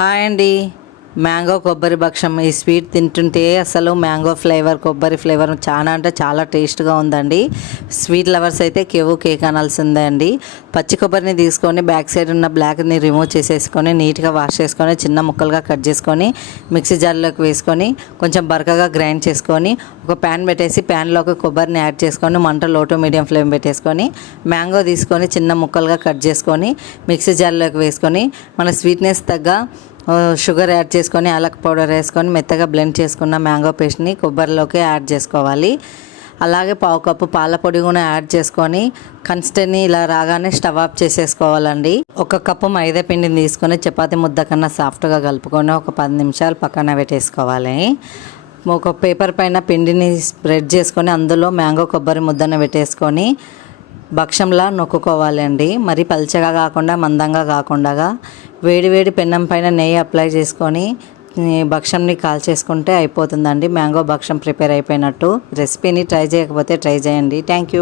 Hi అండి. Mango కొబ్బరి భక్షం ఈ స్వీట్ తింటుంటే అసలు మ్యాంగో ఫ్లేవర్ కొబ్బరి ఫ్లేవర్ చాలా అంటే చాలా టేస్ట్గా ఉందండి. స్వీట్ లవర్స్ అయితే కేక్ అనాల్సిందే అండి. పచ్చి కొబ్బరిని తీసుకొని బ్యాక్ సైడ్ ఉన్న బ్లాక్ని రిమూవ్ చేసేసుకొని నీట్గా వాష్ చేసుకొని చిన్న ముక్కలుగా కట్ చేసుకొని మిక్సీ జార్లోకి వేసుకొని కొంచెం బరకగా గ్రైండ్ చేసుకొని ఒక ప్యాన్ పెట్టేసి ప్యాన్లోకి కొబ్బరిని యాడ్ చేసుకొని మంట లో టు మీడియం ఫ్లేమ్ పెట్టేసుకొని మ్యాంగో తీసుకొని చిన్న ముక్కలుగా కట్ చేసుకొని మిక్సీ జార్లోకి వేసుకొని మన స్వీట్నెస్ తగ్గ షుగర్ యాడ్ చేసుకొని యాలక్ పౌడర్ వేసుకొని మెత్తగా బ్లెండ్ చేసుకున్న మ్యాంగో పేస్ట్ని కొబ్బరిలోకి యాడ్ చేసుకోవాలి. అలాగే పావు కప్పు పాల పొడి కూడా యాడ్ చేసుకొని కన్సిస్టెన్సీ ఇలా రాగానే స్టవ్ ఆఫ్ చేసేసుకోవాలండి. ఒక కప్పు మైదా పిండిని తీసుకొని చపాతీ ముద్ద కన్నా సాఫ్ట్గా కలుపుకొని ఒక 10 నిమిషాలు పక్కన పెట్టేసుకోవాలి. ఒక పేపర్ పైన పిండిని స్ప్రెడ్ చేసుకొని అందులో మ్యాంగో కొబ్బరి ముద్దను పెట్టేసుకొని భక్షంలా నొక్కుకోవాలండి. మరి పల్చగా కాకుండా మందంగా కాకుండా వేడి పెన్నం పైన నెయ్యి అప్లై చేసుకొని భక్షంని కాల్చేసుకుంటే అయిపోతుందండి. మ్యాంగో భక్షం ప్రిపేర్ అయిపోయినట్టు. రెసిపీని ట్రై చేయకపోతే ట్రై చేయండి. Thank you.